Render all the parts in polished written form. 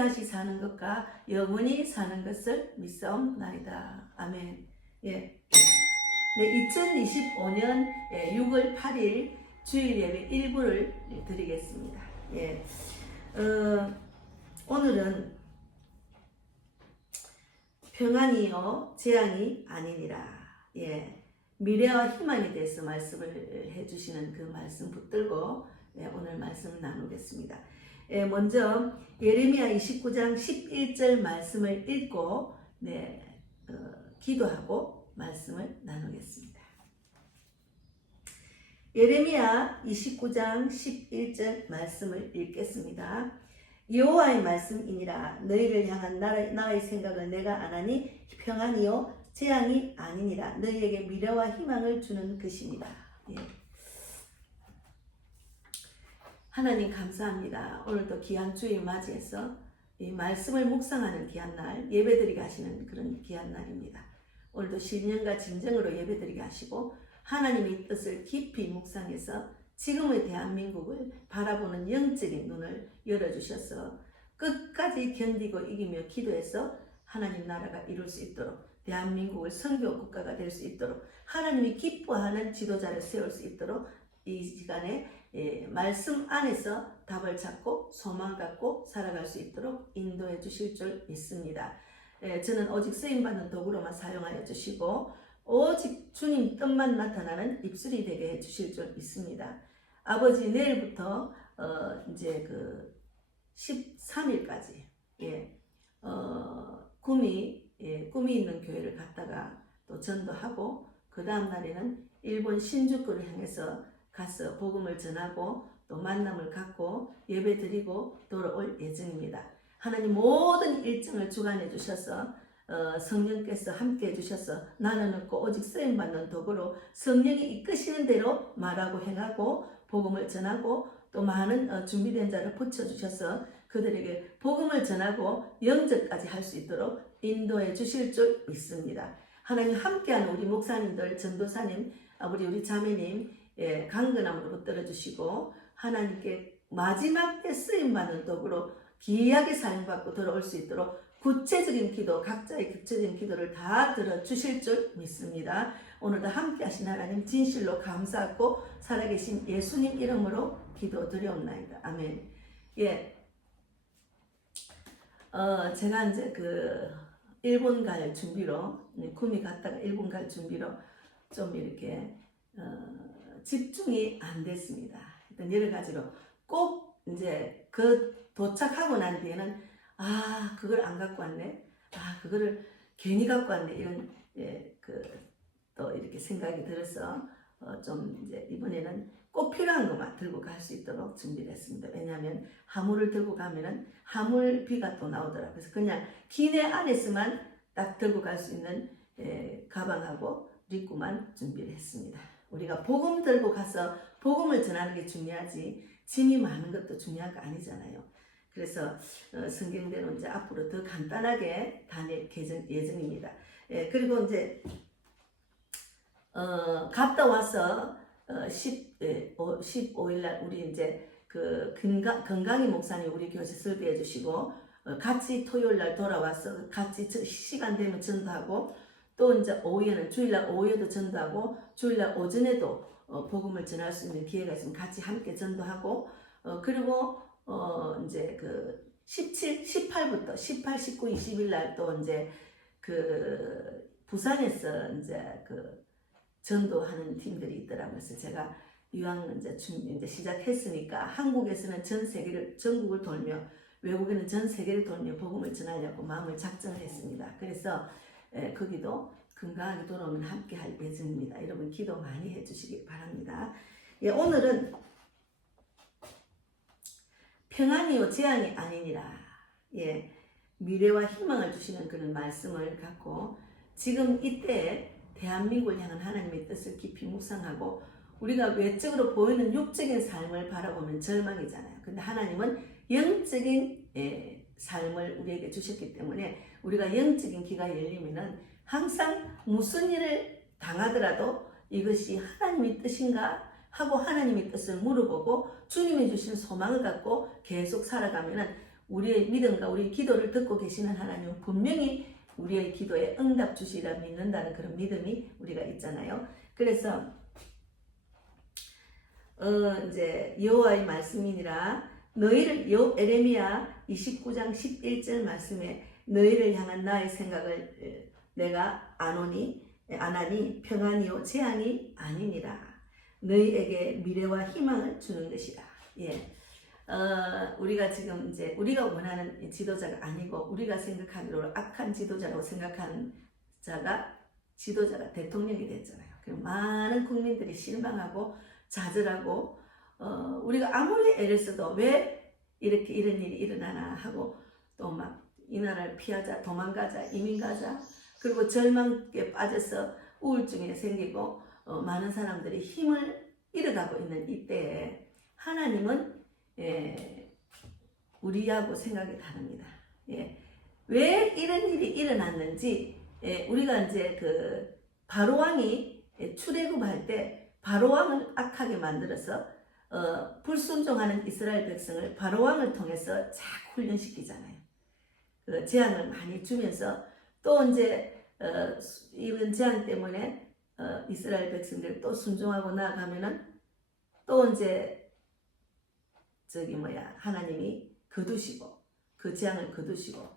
다시 사는 것과 영원히 사는 것을 믿사옵나이다. 아멘. 예. 네, 2025년 6월 8일 주일 예배 일부를 드리겠습니다. 예. 오늘은 평안이요 재앙이 아니니라. 예. 미래와 희망에 대해서 말씀을 해주시는 그 말씀 붙들고 오늘 말씀을 나누겠습니다. 먼저 예레미야 29장 11절 말씀을 읽고 기도하고 말씀을 나누겠습니다. 예레미야 29장 11절 말씀을 읽겠습니다. 여호와의 말씀이니라. 너희를 향한 나의 생각을 내가 아나니 평안이요 재앙이 아니니라. 너희에게 미래와 희망을 주는 것이니라. 예. 하나님 감사합니다. 오늘도 귀한 주일 맞이해서 이 말씀을 묵상하는 귀한 날, 예배드리게 하시는 그런 귀한 날입니다. 오늘도 신령과 진정으로 예배드리게 하시고 하나님의 뜻을 깊이 묵상해서 지금의 대한민국을 바라보는 영적인 눈을 열어주셔서 끝까지 견디고 이기며 기도해서 하나님 나라가 이룰 수 있도록, 대한민국을 선교 국가가 될 수 있도록, 하나님이 기뻐하는 지도자를 세울 수 있도록 이 시간에 말씀 안에서 답을 찾고 소망 갖고 살아갈 수 있도록 인도해 주실 줄 믿습니다. 저는 오직 쓰임받는 도구로만 사용하여 주시고 오직 주님 뜻만 나타나는 입술이 되게 해 주실 줄 믿습니다. 아버지, 내일부터 이제 그 13일까지 꿈이 있는 교회를 갔다가 또 전도하고 그 다음 날에는 일본 신주쿠를 향해서 가서 복음을 전하고 또 만남을 갖고 예배드리고 돌아올 예정입니다. 하나님 모든 일정을 주관해 주셔서 성령께서 함께 해주셔서 나는 없고 오직 쓰임받는 도구로 성령이 이끄시는 대로 말하고 행하고 복음을 전하고 또 많은 준비된 자를 붙여주셔서 그들에게 복음을 전하고 영접까지 할 수 있도록 인도해 주실 줄 믿습니다. 하나님 함께하는 우리 목사님들, 전도사님, 우리 자매님 강건함으로 붙들어 주시고 하나님께 마지막 때 쓰임받는 도구로 귀하게 사용받고 돌아올 수 있도록 구체적인 기도, 각자의 구체적인 기도를 다 들어주실 줄 믿습니다. 오늘도 함께 하신 하나님 진실로 감사하고 살아계신 예수님 이름으로 기도드리옵나이다. 아멘. 제가 이제 일본 갈 준비로, 구미 갔다가 일본 갈 준비로 좀 이렇게 집중이 안 됐습니다. 일단 여러 가지로 꼭 이제 도착하고 난 뒤에는 그걸 안 갖고 왔네. 그거를 괜히 갖고 왔네. 이런 또 이렇게 생각이 들어서 좀 이제 이번에는 꼭 필요한 것만 들고 갈 수 있도록 준비를 했습니다. 왜냐하면 화물을 들고 가면은 화물비가 또 나오더라고요. 그래서 그냥 기내 안에서만 딱 들고 갈 수 있는 가방하고 리꾸만 준비를 했습니다. 우리가 복음 들고 가서 복음을 전하는 게 중요하지 짐이 많은 것도 중요한 거 아니잖아요. 그래서 성경대로 이제 앞으로 더 간단하게 다닐 예정입니다. 그리고 이제 갔다 와서 15일날 우리 이제 건강희 목사님 우리 교회 설교해 주시고 같이 토요일날 돌아와서 같이 시간 되면 전도하고 또 이제 오후에는 주일날 오후에도 전도하고 주일날 오전에도 복음을 전할 수 있는 기회가 있으면 같이 함께 전도하고 그리고 이제 18부터 18, 19, 20일날 또 이제 부산에서 이제 전도하는 팀들이 있더라고요. 그래서 제가 이왕 이제 시작했으니까 한국에서는 전 세계를 전국을 돌며 외국에는 전 세계를 돌며 복음을 전하려고 마음을 작정을 했습니다. 그래서 거기도 건강하게 돌아오면 함께 할 예정입니다. 여러분 기도 많이 해주시기 바랍니다. 오늘은 평안이요 재앙이 아니니라. 미래와 희망을 주시는 그런 말씀을 갖고 지금 이때 대한민국을 향한 하나님의 뜻을 깊이 묵상하고 우리가 외적으로 보이는 육적인 삶을 바라보면 절망이잖아요. 근데 하나님은 영적인 삶을 우리에게 주셨기 때문에 우리가 영적인 귀가 열리면은 항상 무슨 일을 당하더라도 이것이 하나님의 뜻인가 하고 하나님의 뜻을 물어보고 주님이 주신 소망을 갖고 계속 살아가면은 우리의 믿음과 우리의 기도를 듣고 계시는 하나님은 분명히 우리의 기도에 응답 주시리라 믿는다는 그런 믿음이 우리가 있잖아요. 그래서 이제 여호와의 말씀이니라 너희를 에레미야 29장 11절 말씀에 너희를 향한 나의 생각을 내가 안하니 평안이요 재앙이 아니니라. 너희에게 미래와 희망을 주는 것이라. 예. 우리가 지금 이제 우리가 원하는 지도자가 아니고 우리가 생각하기로 악한 지도자라고 생각하는 지도자가 대통령이 됐잖아요. 그럼 많은 국민들이 실망하고 좌절하고 우리가 아무리 애를 써도 왜 이렇게 이런 일이 일어나나 하고 또 막 이 나라를 피하자, 도망가자, 이민 가자, 그리고 절망에 빠져서 우울증이 생기고 많은 사람들이 힘을 잃어가고 있는 이때에 하나님은 우리하고 생각이 다릅니다. 왜 이런 일이 일어났는지 우리가 이제 그 바로왕이 출애굽할 때 바로왕을 악하게 만들어서 불순종하는 이스라엘 백성을 바로왕을 통해서 자꾸 훈련시키잖아요. 그 제한을 많이 주면서 또 이제 이런 제한 때문에 이스라엘 백성들 또 순종하고 나아가면은 또 이제 하나님이 거두시고 그 재앙을 거두시고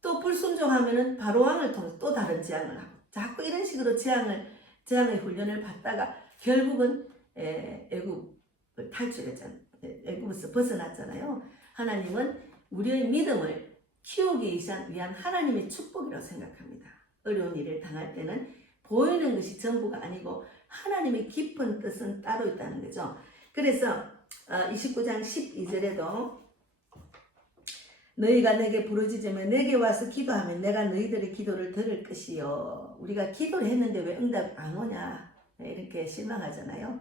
또 불순종하면은 바로왕을 통해서 또 다른 재앙을 하고 자꾸 이런 식으로 재앙의 훈련을 받다가 결국은 애굽을 탈출했잖아요. 애굽에서 벗어났잖아요. 하나님은 우리의 믿음을 키우기 위한 하나님의 축복이라고 생각합니다. 어려운 일을 당할 때는 보이는 것이 전부가 아니고 하나님의 깊은 뜻은 따로 있다는 거죠. 그래서 29장 12절에도 너희가 내게 부르짖으면 내게 와서 기도하면 내가 너희들의 기도를 들을 것이요. 우리가 기도를 했는데 왜 응답이 안 오냐 이렇게 실망하잖아요.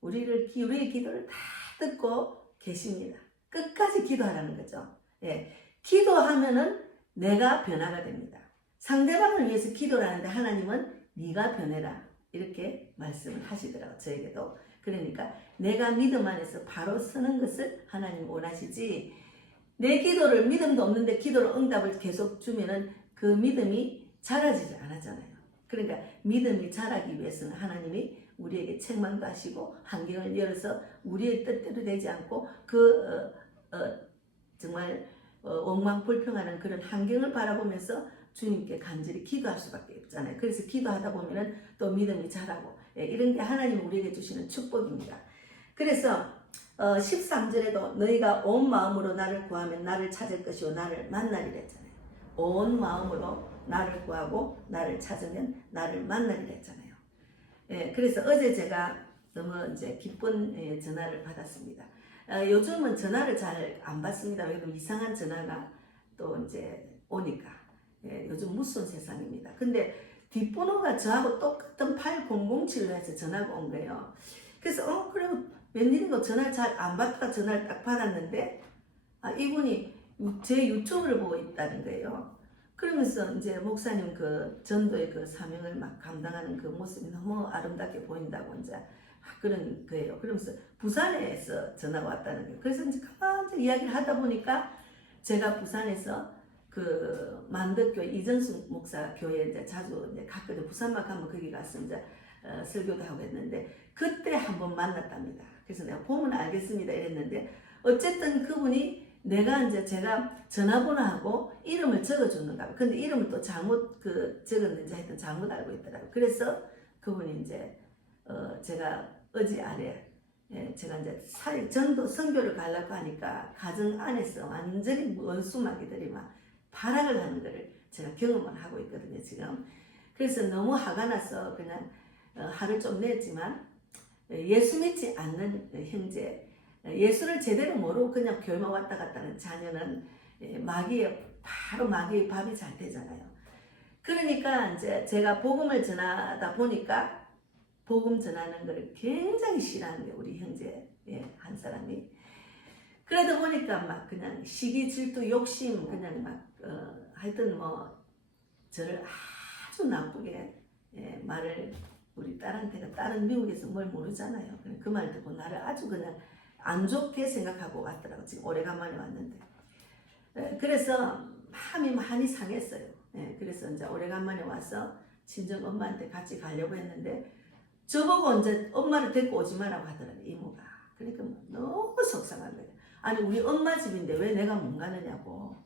우리의 기도를 다 듣고 계십니다. 끝까지 기도하라는 거죠. 기도하면은 내가 변화가 됩니다. 상대방을 위해서 기도를 하는데 하나님은 네가 변해라 이렇게 말씀을 하시더라고요. 저에게도. 그러니까 내가 믿음 안에서 바로 서는 것을 하나님 원하시지 내 기도를 믿음도 없는데 기도로 응답을 계속 주면은 그 믿음이 자라지지 않았잖아요. 그러니까 믿음이 자라기 위해서는 하나님이 우리에게 책망도 하시고 환경을 열어서 우리의 뜻대로 되지 않고 정말 원망불평하는 그런 환경을 바라보면서 주님께 간절히 기도할 수밖에 없잖아요. 그래서 기도하다 보면은 또 믿음이 자라고 이런 게 하나님 우리에게 주시는 축복입니다. 그래서 13절에도 너희가 온 마음으로 나를 구하면 나를 찾을 것이요 나를 만나리라 했잖아요. 온 마음으로 나를 구하고 나를 찾으면 나를 만나리라 했잖아요. 그래서 어제 제가 너무 이제 기쁜 전화를 받았습니다. 요즘은 전화를 잘 안 받습니다. 왜냐면 이상한 전화가 또 이제 오니까. 요즘 무서운 세상입니다. 근데 뒷번호가 저하고 똑같은 8007로 해서 전화가 온 거예요. 그래서 그럼 웬일이고 전화를 잘 안 받다가 전화를 딱 받았는데 이분이 제 유튜브를 보고 있다는 거예요. 그러면서 이제 목사님 그 전도의 그 사명을 막 감당하는 그 모습이 너무 아름답게 보인다고 이제 그런 거예요. 그러면서 부산에서 전화가 왔다는 거예요. 그래서 이제 가만히 이야기를 하다 보니까 제가 부산에서 그 만덕교 이정숙 목사 교회에 이제 자주 이제 갔거든요. 부산만 가면 거기 가서 이제 설교도 하고 했는데 그때 한번 만났답니다. 그래서 내가 보면 알겠습니다 이랬는데 어쨌든 그분이 제가 전화번호하고 이름을 적어줬는가 봐요. 근데 이름을 또 잘못 적었는지 하여튼 잘못 알고 있더라고요. 그래서 그분이 이제 제가 어제 아래 제가 이제 전도 선교를 가려고 하니까 가정 안에서 완전히 원수마귀들이 막 발악을 하는 거를 제가 경험을 하고 있거든요 지금. 그래서 너무 화가 나서 그냥 화를 좀 냈지만 예수 믿지 않는 형제, 예수를 제대로 모르고 그냥 교회만 왔다 갔다 하는 자녀는 바로 마귀의 밥이 잘 되잖아요. 그러니까 이제 제가 복음을 전하다 보니까 복음 전하는 걸 굉장히 싫어하는 게 우리 형제 한 사람이. 그러다 보니까 막 그냥 시기 질투 욕심 그냥 막 하여튼 뭐 저를 아주 나쁘게 말을 우리 딸한테가 딸은 미국에서 뭘 모르잖아요. 그 말 듣고 나를 아주 그냥 안 좋게 생각하고 왔더라고. 지금 오래간만에 왔는데 그래서 마음이 많이 상했어요. 그래서 이제 오래간만에 와서 친정 엄마한테 같이 가려고 했는데 저보고 이제 엄마를 데리고 오지 말라고 하더라고요, 이모가. 그러니까 너무 속상한 거예요. 아니 우리 엄마 집인데 왜 내가 못 가느냐고.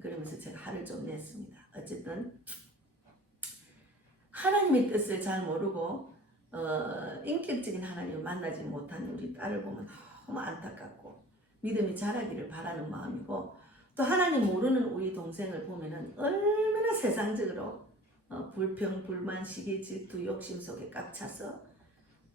그러면서 제가 화를 좀 냈습니다. 어쨌든 하나님의 뜻을 잘 모르고 인격적인 하나님을 만나지 못한 우리 딸을 보면 너무 안타깝고 믿음이 자라기를 바라는 마음이고, 또 하나님 모르는 우리 동생을 보면은 얼마나 세상적으로 불평, 불만, 시기, 질투, 욕심 속에 꽉 차서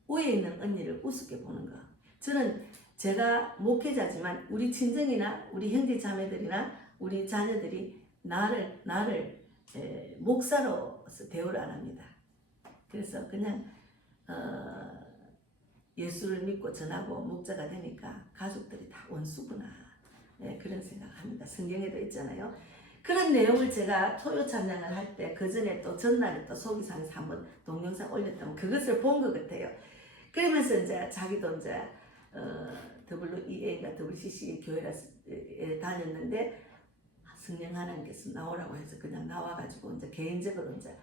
위에 있는 언니를 우습게 보는 거. 저는 제가 목회자지만 우리 친정이나 우리 형제 자매들이나 우리 자녀들이 나를 목사로서 대우를 안 합니다. 그래서 그냥 예수를 믿고 전하고 목자가 되니까 가족들이 다 원수구나. 그런 생각합니다. 성경에도 있잖아요. 그런 내용을 제가 토요 찬양을 할 때 그 전에 또 전날에 또 소기상에서 한번 동영상 올렸다면 그것을 본 것 같아요. 그러면서 이제 자기도 이제 WEA인가 WCC 교회에 다녔는데 성령 하나님께서 나오라고 해서 그냥 나와가지고 이제 개인적으로 이제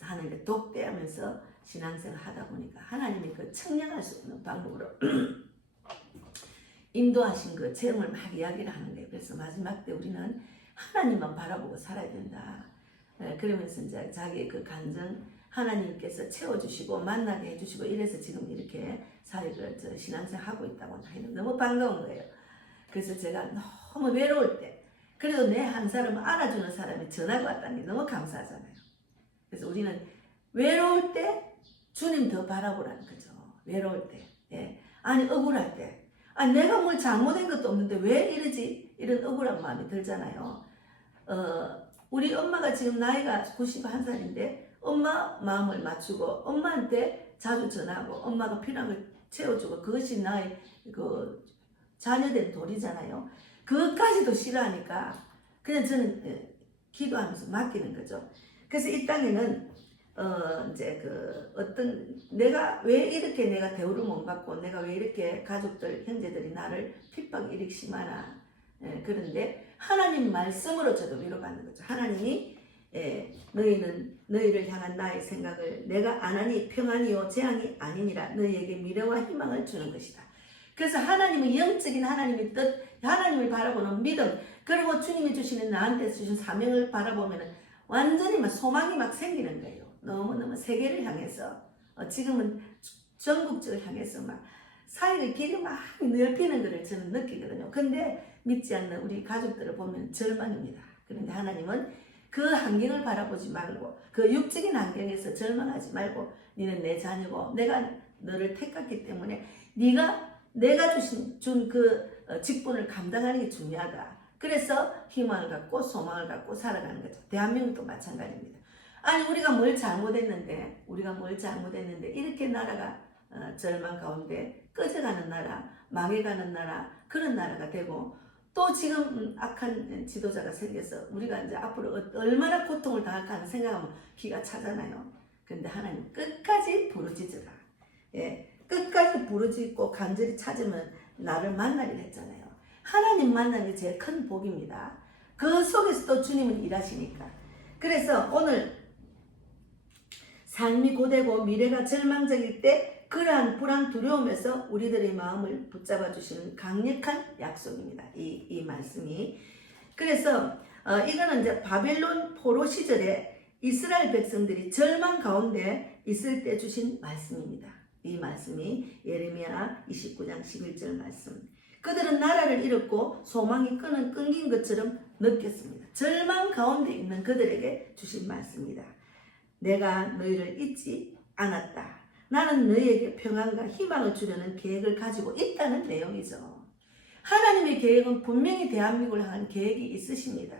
하나님께 독대하면서 신앙생활 하다 보니까 하나님이 그 청량할 수 없는 방법으로 인도하신 그 체험을 막 이야기를 하는 거예요. 그래서 마지막 때 우리는 하나님만 바라보고 살아야 된다. 그러면서 이제 자기의 그 감정 하나님께서 채워주시고 만나게 해주시고 이래서 지금 이렇게 사역을 신앙생활 하고 있다고 하는 너무 반가운 거예요. 그래서 제가 너무 외로울 때 그래도 내 한 사람을 알아주는 사람이 전화가 왔다니 너무 감사하잖아요. 그래서 우리는 외로울 때 주님 더 바라보라는 거죠. 외로울 때. 아니 억울할 때. 아니 내가 뭘 잘못한 것도 없는데 왜 이러지? 이런 억울한 마음이 들잖아요. 우리 엄마가 지금 나이가 91살인데 엄마 마음을 맞추고 엄마한테 자주 전하고 엄마가 필요한 걸 채워주고 그것이 나의 그 자녀된 도리잖아요. 그것까지도 싫어하니까 그냥 저는 기도하면서 맡기는 거죠. 그래서 이 땅에는 이제 그 어떤 내가 왜 이렇게 내가 대우를 못 받고 내가 왜 이렇게 가족들 형제들이 나를 핍박 일으키마나 그런데 하나님 말씀으로 저도 위로받는 거죠. 하나님이 너희는 너희를 향한 나의 생각을 내가 안 하니 평안이요 재앙이 아니니라 너희에게 미래와 희망을 주는 것이다. 그래서 하나님의 영적인 하나님의 뜻, 하나님을 바라보는 믿음, 그리고 주님이 주시는 나한테 주신 사명을 바라보면 완전히 막 소망이 막 생기는 거예요. 너무너무 세계를 향해서 지금은 전국적을 향해서 막 사회의 길이 막 넓히는 것을 저는 느끼거든요. 근데 믿지 않는 우리 가족들을 보면 절망입니다. 그런데 하나님은 그 환경을 바라보지 말고 그 육적인 환경에서 절망하지 말고 너는 내 자녀고 내가 너를 택했기 때문에 내가 준 그 직분을 감당하는 게 중요하다. 그래서 희망을 갖고 소망을 갖고 살아가는 거죠. 대한민국도 마찬가지입니다. 아니 우리가 뭘 잘못했는데 이렇게 나라가 절망 가운데 꺼져가는 나라, 망해가는 나라, 그런 나라가 되고 또 지금 악한 지도자가 생겨서 우리가 이제 앞으로 얼마나 고통을 당할까 하는 생각하면 기가 차잖아요. 그런데 하나님 끝까지 부르짖으라. 끝까지 부르짖고 간절히 찾으면 나를 만나리라 했잖아요. 하나님 만나는 게 제일 큰 복입니다. 그 속에서 또 주님은 일하시니까. 그래서 오늘 삶이 고되고 미래가 절망적일 때 그러한 불안 두려움에서 우리들의 마음을 붙잡아 주시는 강력한 약속입니다. 이 말씀이. 그래서 이거는 이제 바벨론 포로 시절에 이스라엘 백성들이 절망 가운데 있을 때 주신 말씀입니다. 이 말씀이 예레미야 29장 11절 말씀. 그들은 나라를 잃었고 소망이 끊긴 것처럼 느꼈습니다. 절망 가운데 있는 그들에게 주신 말씀입니다. 내가 너희를 잊지 않았다. 나는 너희에게 평안과 희망을 주려는 계획을 가지고 있다는 내용이죠. 하나님의 계획은 분명히 대한민국을 향한 계획이 있으십니다.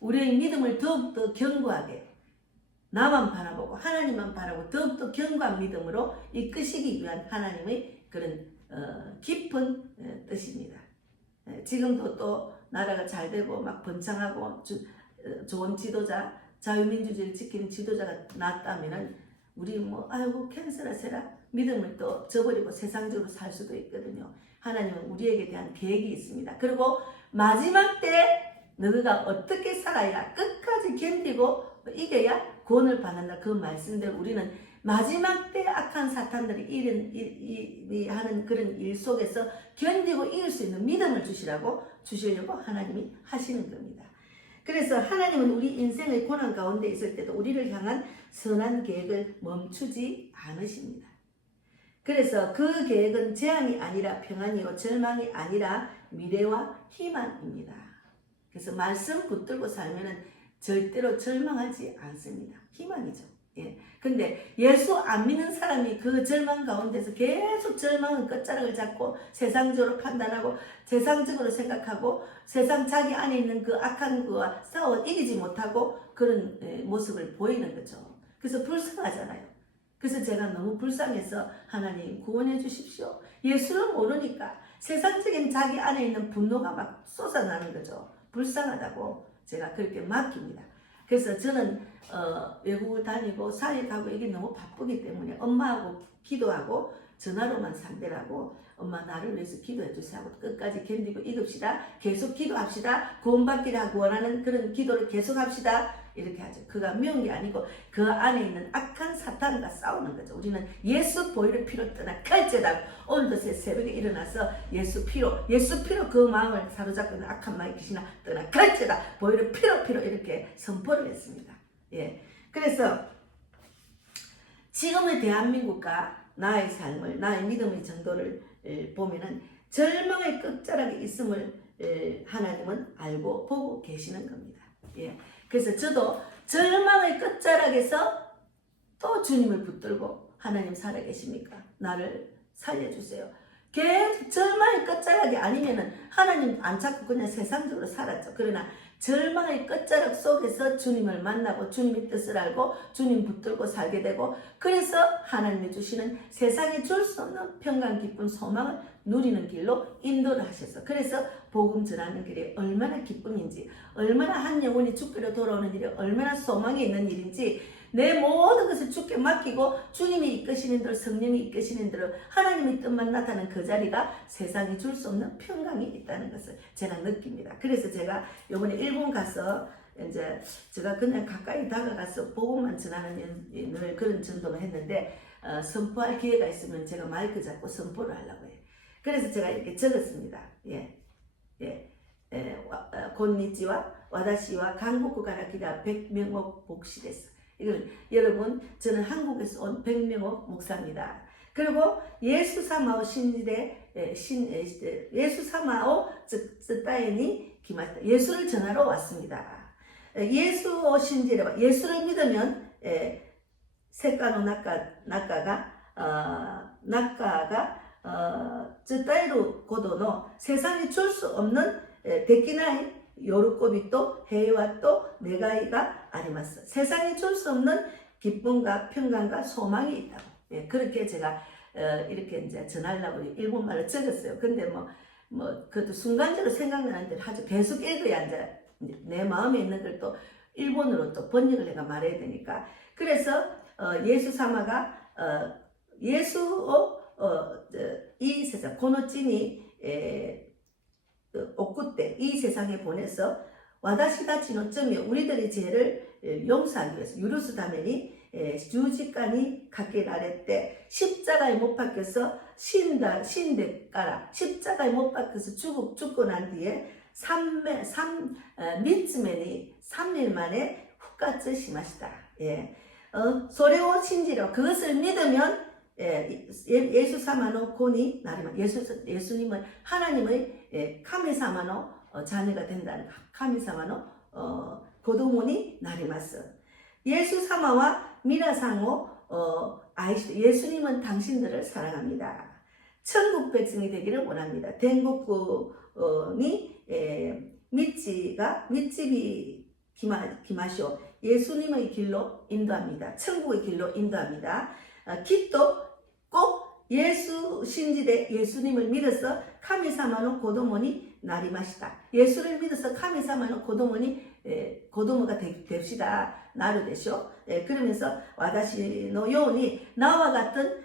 우리의 믿음을 더욱더 견고하게 나만 바라보고 하나님만 바라보고 더욱더 견고한 믿음으로 이끄시기 위한 하나님의 그런 깊은 뜻입니다. 지금도 또 나라가 잘 되고 막 번창하고 좋은 지도자, 자유민주주의를 지키는 지도자가 났다면은 우리 아이고 캔슬아 세라 믿음을 또 저버리고 세상적으로 살 수도 있거든요. 하나님은 우리에게 대한 계획이 있습니다. 그리고 마지막 때 너희가 어떻게 살아야 끝까지 견디고 이겨야 구원을 받는다. 그 말씀대로 우리는 마지막 때 악한 사탄들이 하는 그런 일 속에서 견디고 이길 수 있는 믿음을 주시려고 하나님이 하시는 겁니다. 그래서 하나님은 우리 인생의 고난 가운데 있을 때도 우리를 향한 선한 계획을 멈추지 않으십니다. 그래서 그 계획은 재앙이 아니라 평안이요 절망이 아니라 미래와 희망입니다. 그래서 말씀 붙들고 살면은 절대로 절망하지 않습니다. 희망이죠. 예. 근데 예수 안 믿는 사람이 그 절망 가운데서 계속 절망은 끝자락을 잡고 세상적으로 판단하고 세상적으로 생각하고 세상 자기 안에 있는 그 악한 그와 싸워 이기지 못하고 그런 모습을 보이는 거죠. 그래서 불쌍하잖아요. 그래서 제가 너무 불쌍해서 하나님 구원해 주십시오. 예수를 모르니까 세상적인 자기 안에 있는 분노가 막 쏟아나는 거죠. 불쌍하다고 제가 그렇게 맡깁니다. 그래서 저는 외국을 다니고 사역하고 이게 너무 바쁘기 때문에 엄마하고 기도하고 전화로만 상대를 하고 엄마 나를 위해서 기도해 주세요 하고 끝까지 견디고 이깁시다. 계속 기도합시다. 구원받기를 원하는 그런 기도를 계속 합시다. 이렇게 하죠. 그가 미운 게 아니고 그 안에 있는 악한 사탄과 싸우는 거죠. 우리는 예수 보혈의 피로 떠나 칼제다. 오늘도 새벽에 일어나서 예수 피로 그 마음을 사로잡고 있는 악한 마귀 귀신아 떠나 칼제다. 보혈의 피로 이렇게 선포를 했습니다. 예. 그래서 지금의 대한민국과 나의 삶을 나의 믿음의 정도를 보면은 절망의 끝자락에 있음을 하나님은 알고 보고 계시는 겁니다. 예. 그래서 저도 절망의 끝자락에서 또 주님을 붙들고 하나님 살아계십니까? 나를 살려주세요. 계속 절망의 끝자락이 아니면은 하나님 안 찾고 그냥 세상적으로 살았죠. 그러나 절망의 끝자락 속에서 주님을 만나고 주님의 뜻을 알고 주님 붙들고 살게 되고 그래서 하나님이 주시는 세상에 줄 수 없는 평강 기쁨 소망을 누리는 길로 인도를 하셔서 그래서 복음 전하는 길이 얼마나 기쁨인지 얼마나 한 영혼이 주께로 돌아오는 일이 얼마나 소망이 있는 일인지 내 모든 것을 주께 맡기고 주님이 이끄시는 대로 성령이 이끄시는 대로 하나님의 뜻만 나타나는 그 자리가 세상이 줄 수 없는 평강이 있다는 것을 제가 느낍니다. 그래서 제가 이번에 일본 가서 이제 제가 그냥 가까이 다가가서 복음만 전하는 늘 그런 전도를 했는데 선포할 기회가 있으면 제가 마이크 잡고 선포를 하려고 해요. 그래서 제가 이렇게 적었습니다. 곤니치와 와다시와 한국 가라 기다 백명옥 복시됐어. 이건 여러분 저는 한국에서 온 백명옥 목사입니다. 그리고 예수 사마오 신지대 예수 사마오 쓰따에니 기마다 예수를 전하러 왔습니다. 예수 신지레 예수를 믿으면 세카노 나카가 쓰따에루 고도노 세상에 줄 수 없는 데키나이 요르꼬비 또 해와 또 내가이가 아리마스 세상에 줄 수 없는 기쁨과 평강과 소망이 있다고 그렇게 제가 이렇게 이제 전하려고 일본말로 적었어요. 근데 그것도 순간적으로 생각나는 대로 하죠. 계속 읽어야 이제 내 마음에 있는 걸 또 일본어로 또 번역을 내가 말해야 되니까 그래서 예수 사마가 이 세상 고노치니 옥구 때 이 세상에 보내서 와다시다치노 점이 우리들의 죄를 용서하기 위해서 유루스 다메니 주지간이 갖게 나래 때 십자가에 못 박혀서 신대가라 십자가에 못 박혀서 죽고 난 뒤에 3일 만에復活 しました. 소레오 신지로 그것을 믿으면 예수 사마노 고니 나리마 예수님은 하나님의 카미사마노 자녀가 된다는 카미사마노 고도모니 나리마스. 예수 사마와 미라상오 아이시도 예수님은 당신들을 사랑합니다. 천국 백성이 되기를 원합니다. 된국군이 밑집이 기마쇼 예수님의 길로 인도합니다. 천국의 길로 인도합니다. 기도 꼭 예수 신지대 예수님을 믿어서 카미사마노 고도모니 나리마시다. 예수를 믿어서 카미사마노 고도모가 됩시다. 나루 되쇼. 그러면서 와다시노 요니 나와 같은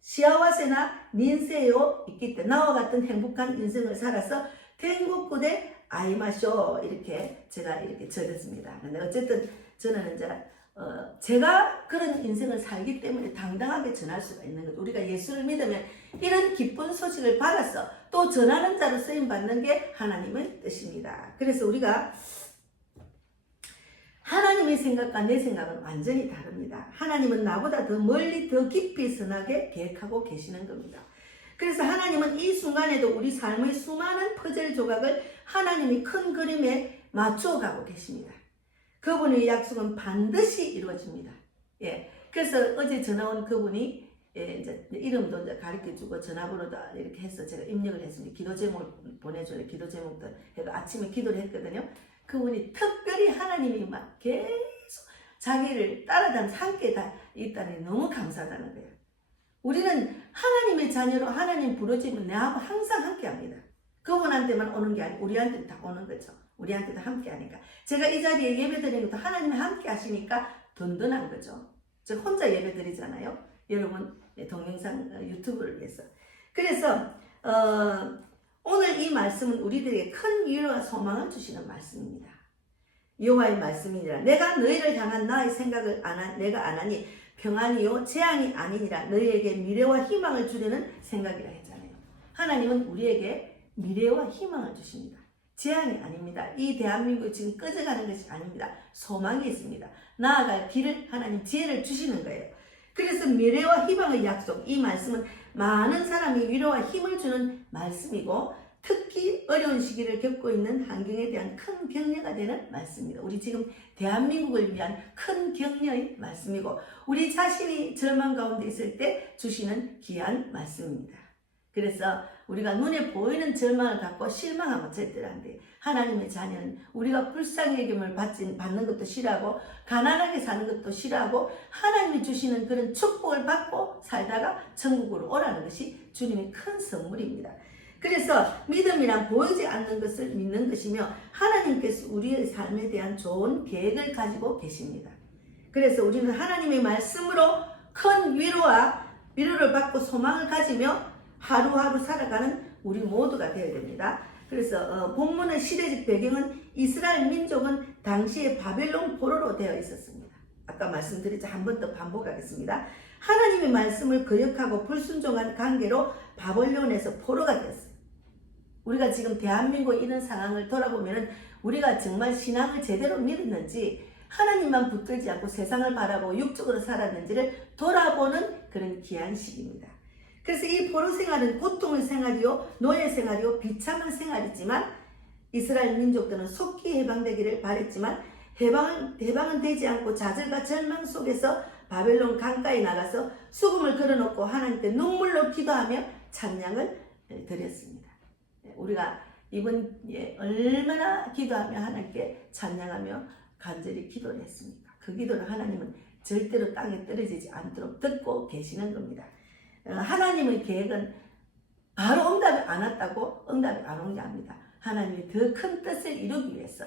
시아와세나 닌세요 있기 때문에 나와 같은 행복한 인생을 살아서天国で 아이마쇼 이렇게 제가 이렇게 적었습니다. 근데 어쨌든 저는 이제 제가 그런 인생을 살기 때문에 당당하게 전할 수가 있는 거죠. 우리가 예수를 믿으면 이런 기쁜 소식을 받아서 또 전하는 자로 쓰임 받는 게 하나님의 뜻입니다. 그래서 우리가 하나님의 생각과 내 생각은 완전히 다릅니다. 하나님은 나보다 더 멀리 더 깊이 선하게 계획하고 계시는 겁니다. 그래서 하나님은 이 순간에도 우리 삶의 수많은 퍼즐 조각을 하나님이 큰 그림에 맞추어 가고 계십니다. 그분의 약속은 반드시 이루어집니다. 예. 그래서 어제 전화 온 그분이 이제 이름도 이제 가르쳐주고 전화번호도 이렇게 해서 제가 입력을 했습니다. 기도 제목을 보내줘요. 기도 제목도 해서 아침에 기도를 했거든요. 그분이 특별히 하나님이 막 계속 자기를 따라다니면서 함께 다 있다니 너무 감사하다는 거예요. 우리는 하나님의 자녀로 하나님 부르짖으면 내하고 항상 함께 합니다. 그분한테만 오는 게 아니고 우리한테도 다 오는 거죠. 우리한테도 함께 하니까. 제가 이 자리에 예배 드리는 것도 하나님이 함께 하시니까 든든한 거죠. 저 혼자 예배 드리잖아요. 여러분 동영상 유튜브를 위해서. 그래서 오늘 이 말씀은 우리들에게 큰 위로와 소망을 주시는 말씀입니다. 여호와의 말씀이니라. 내가 너희를 향한 나의 생각을 내가 안 하니 평안이요 재앙이 아니니라. 너희에게 미래와 희망을 주려는 생각이라 했잖아요. 하나님은 우리에게 미래와 희망을 주십니다. 재앙이 아닙니다. 이 대한민국이 지금 꺼져가는 것이 아닙니다. 소망이 있습니다. 나아갈 길을 하나님 지혜를 주시는 거예요. 그래서 미래와 희망의 약속, 이 말씀은 많은 사람이 위로와 힘을 주는 말씀이고 특히 어려운 시기를 겪고 있는 환경에 대한 큰 격려가 되는 말씀입니다. 우리 지금 대한민국을 위한 큰 격려의 말씀이고 우리 자신이 절망 가운데 있을 때 주시는 귀한 말씀입니다. 그래서 우리가 눈에 보이는 절망을 갖고 실망하면 절대로 안 돼요. 하나님의 자녀는 우리가 불쌍히 여김을 받는 것도 싫어하고 가난하게 사는 것도 싫어하고 하나님이 주시는 그런 축복을 받고 살다가 천국으로 오라는 것이 주님의 큰 선물입니다. 그래서 믿음이란 보이지 않는 것을 믿는 것이며 하나님께서 우리의 삶에 대한 좋은 계획을 가지고 계십니다. 그래서 우리는 하나님의 말씀으로 큰 위로를 받고 소망을 가지며 하루하루 살아가는 우리 모두가 되어야 됩니다. 그래서 본문의 시대적 배경은 이스라엘 민족은 당시에 바벨론 포로로 되어 있었습니다. 아까 말씀드렸죠. 한 번 더 반복하겠습니다. 하나님의 말씀을 거역하고 불순종한 관계로 바벨론에서 포로가 되었어요. 우리가 지금 대한민국 이런 상황을 돌아보면 우리가 정말 신앙을 제대로 믿었는지 하나님만 붙들지 않고 세상을 바라보고 육적으로 살았는지를 돌아보는 그런 귀한 시기입니다. 그래서 이 포로 생활은 고통의 생활이요 노예 생활이요 비참한 생활이지만 이스라엘 민족들은 속히 해방되기를 바랬지만 해방은 되지 않고 좌절과 절망 속에서 바벨론 강가에 나가서 수금을 걸어놓고 하나님께 눈물로 기도하며 찬양을 드렸습니다. 우리가 이번에 얼마나 기도하며 하나님께 찬양하며 간절히 기도를 했습니까? 그 기도를 하나님은 절대로 땅에 떨어지지 않도록 듣고 계시는 겁니다. 하나님의 계획은 바로 응답이 안 왔다고 응답이 안 온 게 아닙니다. 하나님이 더 큰 뜻을 이루기 위해서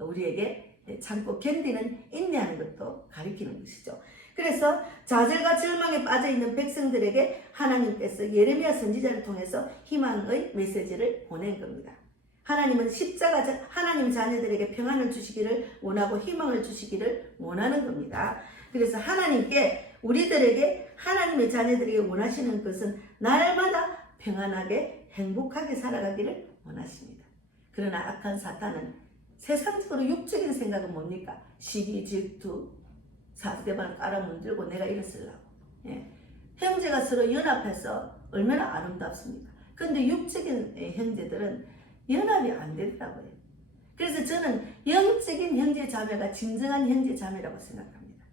우리에게 참고 견디는 인내하는 것도 가리키는 것이죠. 그래서 좌절과 절망에 빠져있는 백성들에게 하나님께서 예레미야 선지자를 통해서 희망의 메시지를 보낸 겁니다. 하나님은 하나님 자녀들에게 평안을 주시기를 원하고 희망을 주시기를 원하는 겁니다. 그래서 하나님께 우리들에게 하나님의 자녀들에게 원하시는 것은 날마다 평안하게 행복하게 살아가기를 원하십니다. 그러나 악한 사탄은 세상적으로 육적인 생각은 뭡니까? 시기, 질투, 상대방을 깔아문들고 내가 이랬으려고. 예. 형제가 서로 연합해서 얼마나 아름답습니까? 그런데 육적인 형제들은 연합이 안 되더라고요. 그래서 저는 영적인 형제 자매가 진정한 형제 자매라고 생각합니다.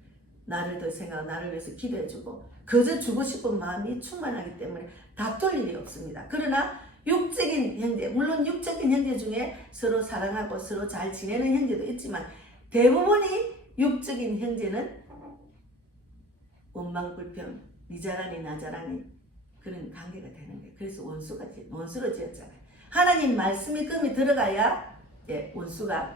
나를 더 생각하고 나를 위해서 기도해주고 그저 주고 싶은 마음이 충만하기 때문에 다툴 일이 없습니다. 그러나 육적인 형제, 물론 육적인 형제 중에 서로 사랑하고 서로 잘 지내는 형제도 있지만 대부분이 육적인 형제는 원망불평, 니 잘하니 나 잘하니 그런 관계가 되는 거예요. 그래서 원수로 지었잖아요. 하나님 말씀이 금이 들어가야 원수가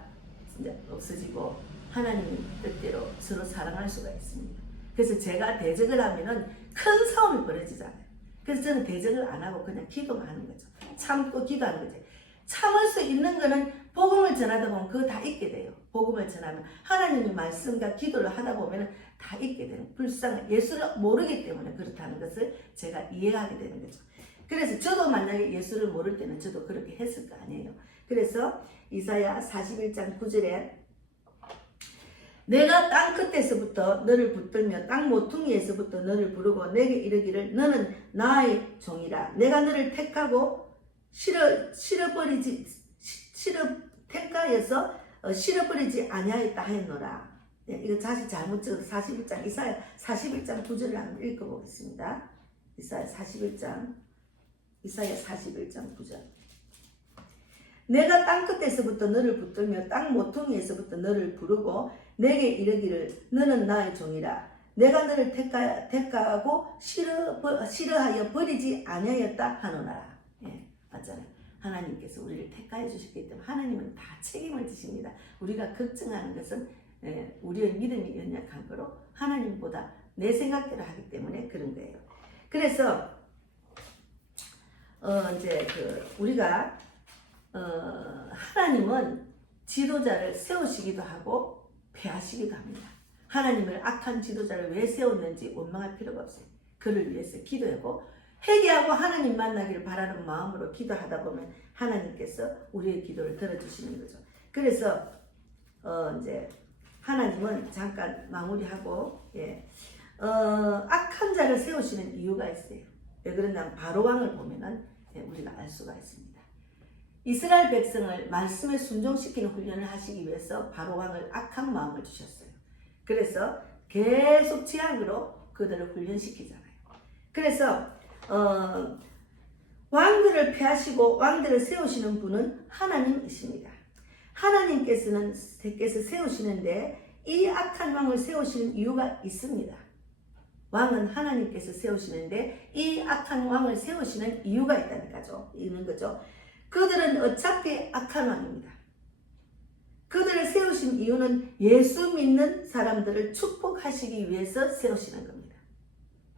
진짜 없어지고 하나님 뜻대로 서로 사랑할 수가 있습니다. 그래서 제가 대적을 하면은 큰 싸움이 벌어지잖아요. 그래서 저는 대적을 안 하고 그냥 기도만 하는 거죠. 참고 기도하는 거죠. 참을 수 있는 거는 복음을 전하다 보면 그거 다 잊게 돼요. 복음을 전하면 하나님의 말씀과 기도를 하다 보면 다 잊게 되는 예수를 모르기 때문에 그렇다는 것을 제가 이해하게 되는 거죠. 그래서 저도 만약에 예수를 모를 때는 저도 그렇게 했을 거 아니에요. 그래서 이사야 41장 9절에 내가 땅 끝에서부터 너를 붙들며 땅 모퉁이에서부터 너를 부르고 내게 이르기를 너는 나의 종이라. 내가 너를 택하고 실어버리지 아니하였다 하였노라. 이거 다시 잘못 적어서 41장 이사야 41장 9절을 한번 읽어보겠습니다. 이사야 41장 9절. 내가 땅 끝에서부터 너를 붙들며 땅 모퉁이에서부터 너를 부르고 내게 이르기를 너는 나의 종이라. 내가 너를 택하고 싫어하여 버리지 아니하였다 하노라. 예, 맞잖아요. 하나님께서 우리를 택하여 주셨기 때문에 하나님은 다 책임을 지십니다. 우리가 걱정하는 것은 우리의 믿음이 연약한 거로 하나님보다 내 생각대로 하기 때문에 그런 거예요. 그래서 이제 우리가 하나님은 지도자를 세우시기도 하고 폐하시기도 합니다. 하나님을 악한 지도자를 왜 세웠는지 원망할 필요가 없어요. 그를 위해서 기도하고 회개하고 하나님 만나기를 바라는 마음으로 기도하다 보면 하나님께서 우리의 기도를 들어주시는 거죠. 그래서 이제 하나님은 잠깐 마무리하고 악한 자를 세우시는 이유가 있어요. 왜 그러냐면 바로왕을 보면은 우리가 알 수가 있습니다. 이스라엘 백성을 말씀에 순종시키는 훈련을 하시기 위해서 바로왕을 악한 마음을 주셨어요. 그래서 계속 지향으로 그들을 훈련시키잖아요. 그래서 왕들을 폐하시고 왕들을 세우시는 분은 하나님이십니다. 하나님께서 세우시는데 이 악한 왕을 세우시는 이유가 있습니다. 왕은 하나님께서 세우시는데 이 악한 왕을 세우시는 이유가 있는 거죠. 그들은 어차피 악한 왕입니다. 그들을 세우신 이유는 예수 믿는 사람들을 축복하시기 위해서 세우시는 겁니다.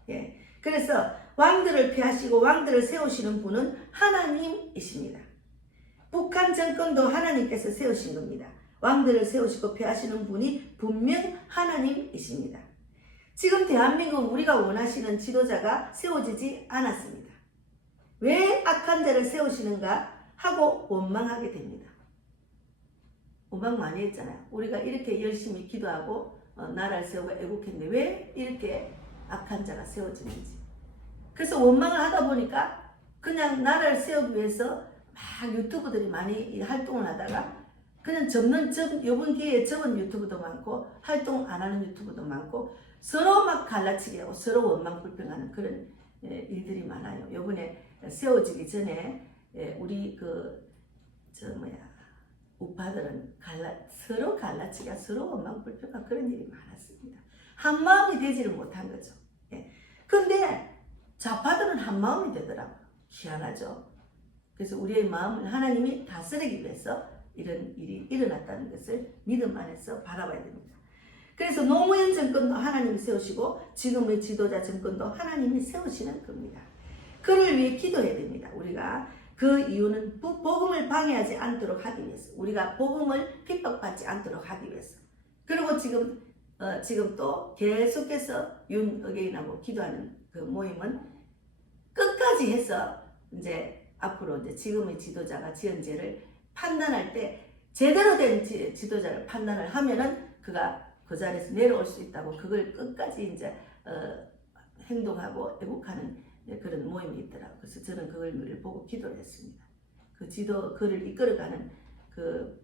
예. 그래서 왕들을 폐하시고 왕들을 세우시는 분은 하나님이십니다. 북한 정권도 하나님께서 세우신 겁니다. 왕들을 세우시고 폐하시는 분이 분명 하나님이십니다. 지금 대한민국 우리가 원하시는 지도자가 세워지지 않았습니다. 왜 악한 자를 세우시는가 하고 원망하게 됩니다. 원망 많이 했잖아요. 우리가 이렇게 열심히 기도하고 나라를 세우고 애국했는데 왜 이렇게 악한 자가 세워지는지. 그래서 원망을 하다 보니까 그냥 나라를 세우기 위해서 막 유튜브들이 많이 활동을 하다가 그냥 이번 기회에 접은 유튜브도 많고 활동 안 하는 유튜브도 많고 서로 막 갈라치기 하고 서로 원망 불평하는 그런 일들이 많아요. 이번에 세워지기 전에 우리 우파들은 서로 갈라치기가 서로 원망 불평하고 그런 일이 많았습니다. 한 마음이 되지를 못한 거죠. 근데 좌파들은 한 마음이 되더라고요. 희한하죠. 그래서 우리의 마음을 하나님이 다스리기 위해서 이런 일이 일어났다는 것을 믿음 안에서 바라봐야 됩니다. 그래서 노무현 정권도 하나님이 세우시고 지금의 지도자 정권도 하나님이 세우시는 겁니다. 그를 위해 기도해야 됩니다. 우리가 그 이유는 복음을 방해하지 않도록 하기 위해서, 우리가 복음을 핍박받지 않도록 하기 위해서. 그리고 지금 또 계속해서 윤의견하고 기도하는 그 모임은 끝까지 해서 이제 앞으로 이제 지금의 지도자가 지은 죄를 판단할 때 제대로 된 지도자를 판단을 하면은 그가 그 자리에서 내려올 수 있다고 그걸 끝까지 이제 행동하고 애국하는 그런 모임이 있더라고요. 그래서 저는 그걸 보고 기도를 했습니다. 그를 이끌어가는 그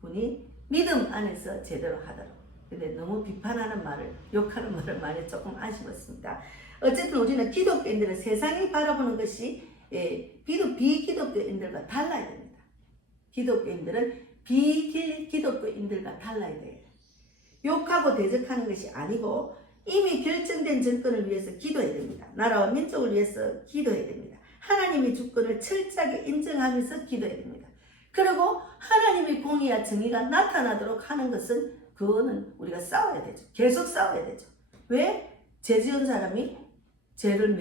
분이 믿음 안에서 제대로 하도록. 근데 너무 비판하는 말을, 욕하는 말을 많이 조금 아쉬웠습니다. 어쨌든 우리는 기독교인들은 세상이 바라보는 것이 비기독교인들과 달라야 됩니다. 기독교인들은 비기독교인들과 달라야 돼요. 욕하고 대적하는 것이 아니고 이미 결정된 정권을 위해서 기도해야 됩니다. 나라와 민족을 위해서 기도해야 됩니다. 하나님의 주권을 철저하게 인정하면서 기도해야 됩니다. 그리고 하나님의 공의와 정의가 나타나도록 하는 것은 그거는 우리가 싸워야 되죠. 계속 싸워야 되죠. 왜? 죄 지은 사람이 죄를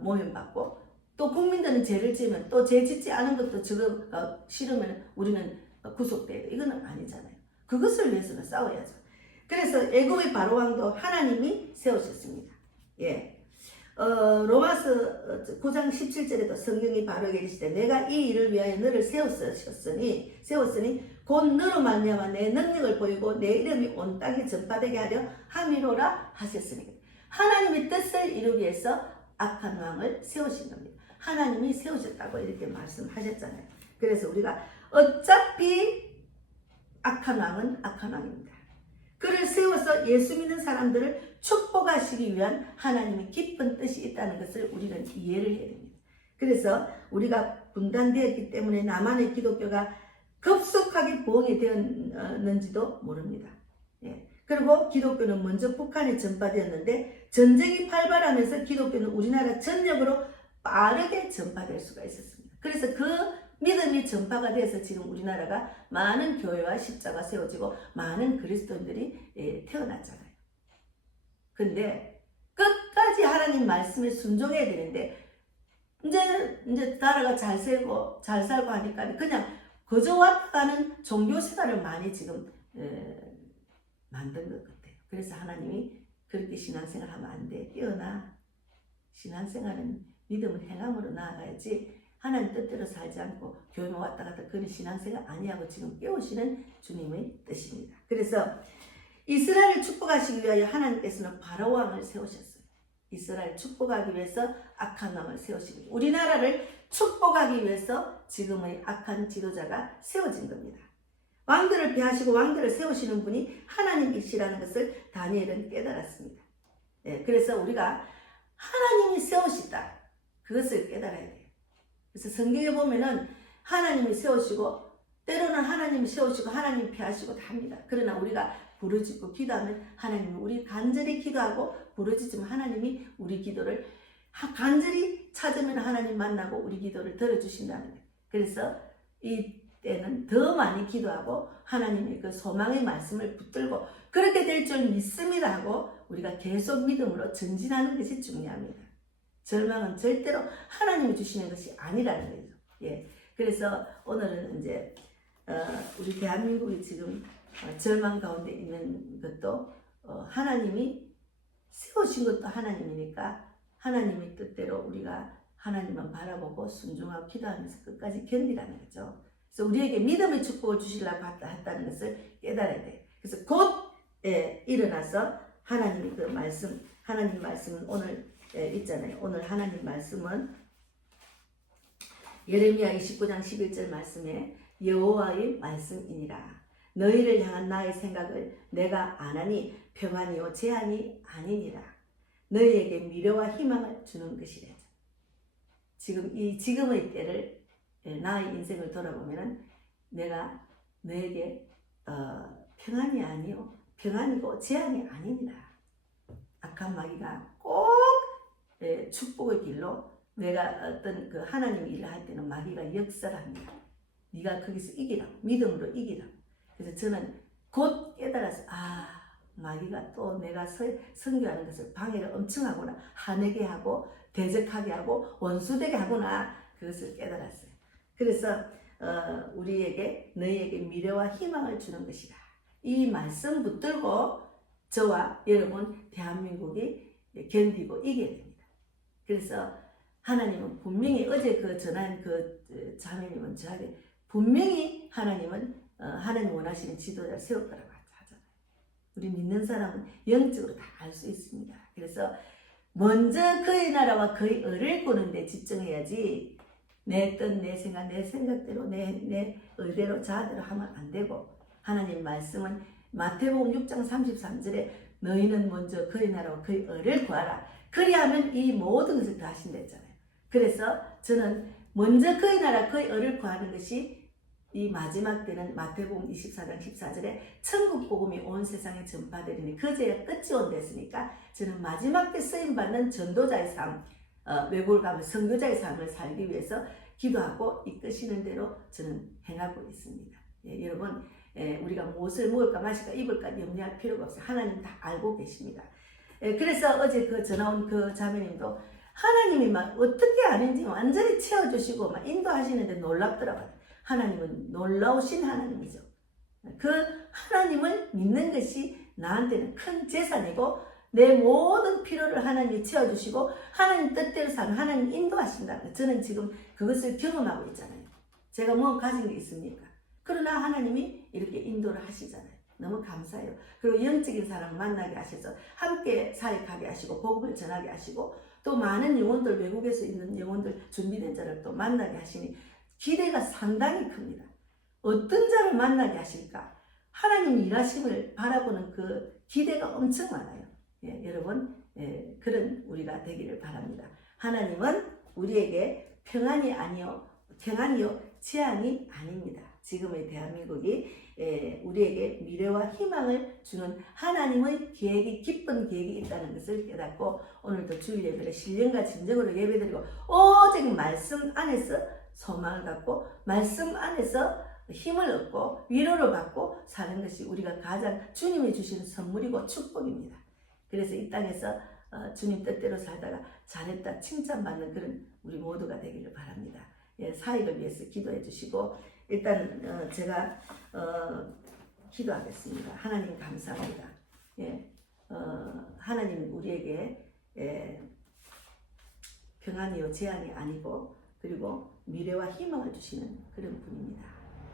모면받고 또 국민들은 죄를 지으면 또 죄 짓지 않은 것도 저거 싫으면 우리는 구속돼야 돼. 이거는 아니잖아요. 그것을 위해서는 싸워야죠. 그래서 애굽의 바로왕도 하나님이 세우셨습니다. 예. 로마서 9장 17절에도 성경이 바로 계시되 내가 이 일을 위하여 너를 세웠으니 곧 너로 말미암아 내 능력을 보이고 내 이름이 온 땅에 전파되게 하려 함이로라 하셨으니 하나님의 뜻을 이루기 위해서 악한 왕을 세우신 겁니다. 하나님이 세우셨다고 이렇게 말씀하셨잖아요. 그래서 우리가 어차피 악한 왕은 악한 왕입니다. 그를 세워서 예수 믿는 사람들을 축복하시기 위한 하나님의 깊은 뜻이 있다는 것을 우리는 이해를 해야 됩니다. 그래서 우리가 분단되었기 때문에 남한의 기독교가 급속하게 부흥이 되었는지도 모릅니다. 예. 그리고 기독교는 먼저 북한에 전파되었는데 전쟁이 활발하면서 기독교는 우리나라 전역으로 빠르게 전파될 수가 있었습니다. 그래서 그 믿음이 전파가 돼서 지금 우리나라가 많은 교회와 십자가 세워지고 많은 그리스도인들이 태어났잖아요. 근데 끝까지 하나님 말씀에 순종해야 되는데 이제 나라가 잘 살고 하니까 그냥 그저 왔다 가는 종교 생활을 많이 지금 만든 것 같아요. 그래서 하나님이 그렇게 신앙생활 하면 안 돼. 깨어나. 신앙생활은 믿음을 행함으로 나아가야지 하나님 뜻대로 살지 않고 교회만 왔다 갔다 그런 신앙생활 아니하고 지금 깨우시는 주님의 뜻입니다. 그래서 이스라엘을 축복하시기 위하여 하나님께서는 바로왕을 세우셨어요. 이스라엘을 축복하기 위해서 악한 왕을 세우시고 우리나라를 축복하기 위해서 지금의 악한 지도자가 세워진 겁니다. 왕들을 폐하시고 왕들을 세우시는 분이 하나님이시라는 것을 다니엘은 깨달았습니다. 예, 그래서 우리가 하나님이 세우시다. 그것을 깨달아야 돼요. 그래서 성경에 보면은 하나님이 세우시고 때로는 하나님이 세우시고 하나님이 폐하시고 다 합니다. 그러나 우리가 부르짖고 기도하면 하나님이 우리 간절히 기도하고 부르짖으면 하나님이 우리 기도를 간절히 찾으면 하나님 만나고 우리 기도를 들어주신다는 거예요. 그래서 이 때는 더 많이 기도하고 하나님의 그 소망의 말씀을 붙들고 그렇게 될 줄 믿습니다 하고 우리가 계속 믿음으로 전진하는 것이 중요합니다. 절망은 절대로 하나님이 주시는 것이 아니라는 거죠. 예. 그래서 오늘은 이제 우리 대한민국이 지금 절망 가운데 있는 것도 하나님이 세우신 것도 하나님이니까 하나님의 뜻대로 우리가 하나님만 바라보고 순종하고 기도하면서 끝까지 견디라는 거죠. 그래서 우리에게 믿음의 축복을 주시려고 했다는 것을 깨달아야 돼요. 그래서 곧 일어나서 하나님의 그 말씀, 하나님 말씀은 오늘 있잖아요. 오늘 하나님 말씀은 예레미야 29장 11절 말씀에 여호와의 말씀이니라. 너희를 향한 나의 생각을 내가 아나니 평안이요 재앙이 아니니라. 너희에게 미래와 희망을 주는 것이라. 지금의 때를 나의 인생을 돌아보면은 내가 너에게 평안이 아니요 평안이고 재앙이 아니니라. 악한 마귀가 꼭 축복의 길로 내가 어떤 그 하나님 일을 할 때는 마귀가 역설합니다. 네가 거기서 이기라고 믿음으로 이기라고. 그래서 저는 곧 깨달아서 마귀가 또 내가 선교하는 것을 방해를 엄청 하구나. 화내게 하고 대적하게 하고 원수되게 하구나. 그것을 깨달았어요. 그래서 우리에게 너희에게 미래와 희망을 주는 것이다. 이 말씀 붙들고 저와 여러분 대한민국이 견디고 이겨야 됩니다. 그래서 하나님은 분명히 어제 그 전한 그 자매님은 저에게 분명히 하나님은 하나님 원하시는 지도자를 세울 거라고 하잖아요. 우리 믿는 사람은 영적으로 다 알 수 있습니다. 그래서 먼저 그의 나라와 그의 의를 꾸는데 집중해야지 내 뜻, 내 생각, 내 생각대로 내 의대로 자아대로 하면 안 되고 하나님 말씀은 마태복음 6장 33절에 너희는 먼저 그의 나라와 그의 의를 구하라. 그리하면 이 모든 것을 다 하신다 했잖아요. 그래서 저는 먼저 그의 나라 그의 의를 구하는 것이 이 마지막 때는 마태복음 24장 14절에 천국 복음이 온 세상에 전파되리니 그제야 끝이 온다 했으니까 저는 마지막 때 쓰임받는 전도자의 삶, 외국을 가면 선교자의 삶을 살기 위해서 기도하고 이끄시는 대로 저는 행하고 있습니다. 예, 여러분 우리가 무엇을 먹을까 마실까 입을까 염려할 필요가 없어요. 하나님 다 알고 계십니다. 그래서 어제 그 전화 온 그 자매님도 하나님이 막 어떻게 아닌지 완전히 채워주시고 막 인도하시는데 놀랍더라고요. 하나님은 놀라우신 하나님이죠. 그 하나님을 믿는 것이 나한테는 큰 재산이고 내 모든 필요를 하나님이 채워주시고 하나님 뜻대로 사는 하나님 인도하신다는 거. 저는 지금 그것을 경험하고 있잖아요. 제가 뭐 가진 게 있습니까? 그러나 하나님이 이렇게 인도를 하시잖아요. 너무 감사해요. 그리고 영적인 사람을 만나게 하셔서 함께 사역하게 하시고 복음을 전하게 하시고 또 많은 영혼들, 외국에서 있는 영혼들 준비된 자를 또 만나게 하시니 기대가 상당히 큽니다. 어떤 자를 만나게 하실까? 하나님 일하심을 바라보는 그 기대가 엄청 많아요. 예, 여러분 그런 우리가 되기를 바랍니다. 하나님은 우리에게 평안이요 재앙이 아닙니다. 지금의 대한민국이 우리에게 미래와 희망을 주는 하나님의 계획이 기쁜 계획이 있다는 것을 깨닫고 오늘도 주일 예배를 신령과 진정으로 예배드리고 오직 말씀 안에서 소망을 갖고 말씀 안에서 힘을 얻고 위로를 받고 사는 것이 우리가 가장 주님이 주시는 선물이고 축복입니다. 그래서 이 땅에서 주님 뜻대로 살다가 잘했다 칭찬받는 그런 우리 모두가 되기를 바랍니다. 예, 사역을 위해서 기도해 주시고 일단 제가 기도하겠습니다. 하나님 감사합니다. 예, 하나님 우리에게 평안이요 재앙이 아니고 그리고 미래와 희망을 주시는 그런 분입니다.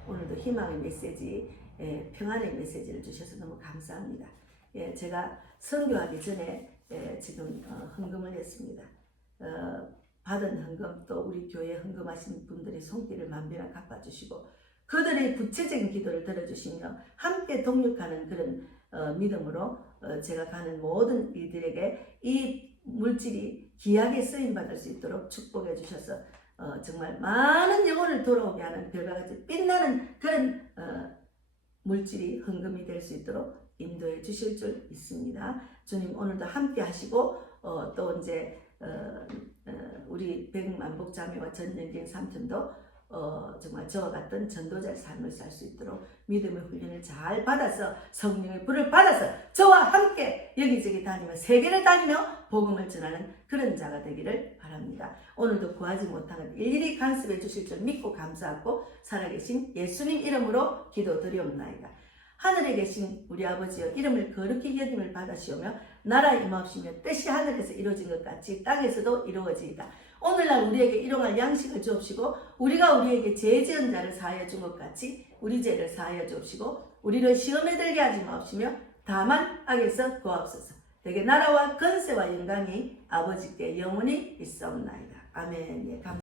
오늘도 희망의 메시지, 평안의 메시지를 주셔서 너무 감사합니다. 예, 제가 선교하기 전에 지금 헌금을 했습니다. 받은 헌금 또 우리 교회에 헌금하신 분들의 손길을 만별하게 갚아주시고 그들의 구체적인 기도를 들어주시며 함께 동력하는 그런 믿음으로 제가 가는 모든 일들에게 이 물질이 귀하게 쓰임받을 수 있도록 축복해 주셔서 정말 많은 영혼을 돌아오게 하는 별과 같이 빛나는 그런 물질이 헌금이 될 수 있도록 인도해 주실 줄 믿습니다. 주님 오늘도 함께 하시고 또 이제 우리 백만복 자매와 전영경 삼촌도 정말 저와 같은 전도자의 삶을 살 수 있도록 믿음의 훈련을 잘 받아서 성령의 불을 받아서 저와 함께 여기저기 다니며 세계를 다니며 복음을 전하는 그런 자가 되기를 바랍니다. 오늘도 구하지 못한 것 일일이 간섭해 주실 줄 믿고 감사하고 살아계신 예수님 이름으로 기도드리옵나이다. 하늘에 계신 우리 아버지여 이름을 거룩히 여김을 받으시오며 나라 임하옵시며 뜻이 하늘에서 이루어진 것 같이 땅에서도 이루어지이다. 오늘날 우리에게 일용할 양식을 주옵시고 우리가 우리에게 죄 지은 자를 사하여 준 것 같이 우리 죄를 사하여 주옵시고 우리를 시험에 들게 하지 마옵시며 다만 악에서 구하옵소서. 되게 나라와 권세와 영광이 아버지께 영원히 있사옵나이다. 아멘. 예,